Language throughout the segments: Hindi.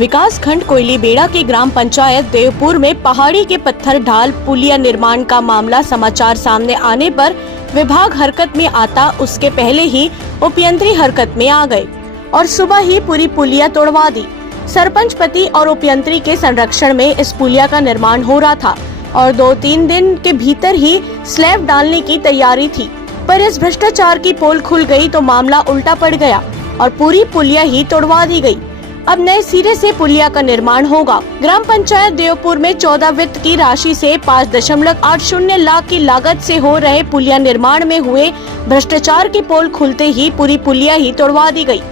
विकास खंड कोयली बेड़ा के ग्राम पंचायत देवपुर में पहाड़ी के पत्थर ढाल पुलिया निर्माण का मामला समाचार सामने आने पर विभाग हरकत में आता उसके पहले ही उपयंत्री हरकत में आ गए और सुबह ही पूरी पुलिया तोड़वा दी। सरपंच पति और उपयंत्री के संरक्षण में इस पुलिया का निर्माण हो रहा था और 2-3 दिन के भीतर ही स्लैब डालने की तैयारी थी, पर इस भ्रष्टाचार की पोल खुल गई तो मामला उल्टा पड़ गया और पूरी पुलिया ही तोड़वा दी गई। अब नए सिरे से पुलिया का निर्माण होगा। ग्राम पंचायत देवपुर में 14 वित्त की राशि से 5.80 लाख की लागत से हो रहे पुलिया निर्माण में हुए भ्रष्टाचार की पोल खुलते ही पूरी पुलिया ही तोड़वा दी गई।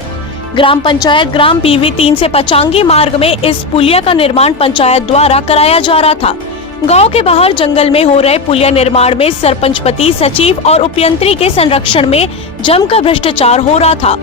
ग्राम पंचायत ग्राम PV 3 से पचांगी मार्ग में इस पुलिया का निर्माण पंचायत द्वारा कराया जा रहा था। गांव के बाहर जंगल में हो रहे पुलिया निर्माण में सरपंच पति, सचिव और उपयंत्री के संरक्षण में जमकर भ्रष्टाचार हो रहा था।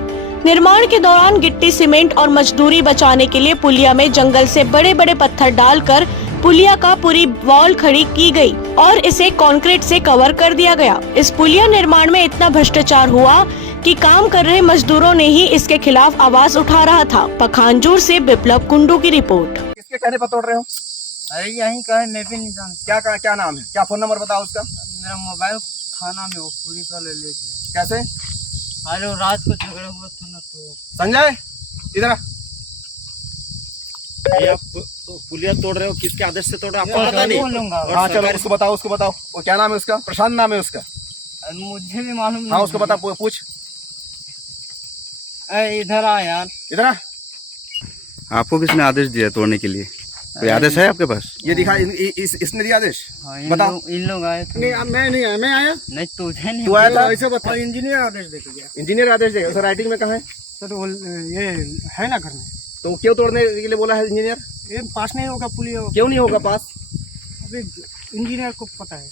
निर्माण के दौरान गिट्टी, सीमेंट और मजदूरी बचाने के लिए पुलिया में जंगल से बड़े बड़े पत्थर डालकर पुलिया का पूरी वॉल खड़ी की गई और इसे कंक्रीट से कवर कर दिया गया। इस पुलिया निर्माण में इतना भ्रष्टाचार हुआ कि काम कर रहे मजदूरों ने ही इसके खिलाफ आवाज उठा रहा था। पखानजूर से बिप्लब कुंडू की रिपोर्ट। किसके कहने पर तोड़ रहे हो? अरे यही का है, मैं भी नहीं जानता। क्या नाम है? क्या फोन नंबर बताओ उसका? मेरा मोबाइल थाना में, वो पुलिस वाले ले गए। कैसे? अरे रात को झगड़ा हुआ था ना, तो संजय इधर आ। ये आप पुलिया तोड़ रहे हो, किसके आदेश से तोड़ रहे हो आपको पता नहीं? बोलूंगा। हाँ चलो उसको बताओ वो क्या नाम है उसका? प्रशांत नाम है उसका। मुझे भी मालूम नहीं। हाँ उसको बता, पूछ। इधर आ यार, इधर आ। आपको किसने आदेश दिया तोड़ने के लिए? कोई आदेश है आपके पास? ये दिखा, इसने दिया आदेश? हाँ, बताओ। इन लोग आए थे। मैं नहीं आया। मैं आया? नहीं, तुझे नहीं। तू आया था? ऐसे बता, इंजीनियर आदेश देके गया। इंजीनियर आदेश देगा सर? राइटिंग में कहाँ है? सर वो ये है ना घर में। तो क्यों तोड़ने के लिए बोला है इंजीनियर? ये पास नहीं होगा पुलिया। क्यों नहीं होगा पास? अभी इंजीनियर को पता है।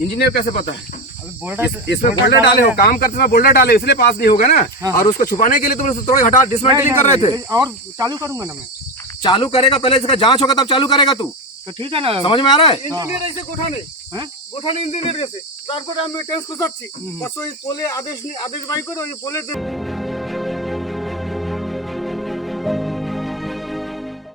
इंजीनियर कैसे पता है? अभी बोल्डर इसमें बोल्डर डाले हो, काम करते समय बोल्डर डाले, इसलिए पास नहीं होगा ना। हाँ। और उसको छुपाने के लिए तुम थोड़ी हटा डिसमेंटलिंग कर रहे थे। और चालू करूंगा ना मैं। चालू करेगा, पहले इसका जांच होगा तब चालू करेगा तू। तो ठीक है ना, समझ में आ रहा है? इंजीनियर ऐसे गोठाने इंजीनियर कैसे তারপরে আমি টেন্স করছি। বসো এই পোলে আদেশ বাই করো, এই পোলে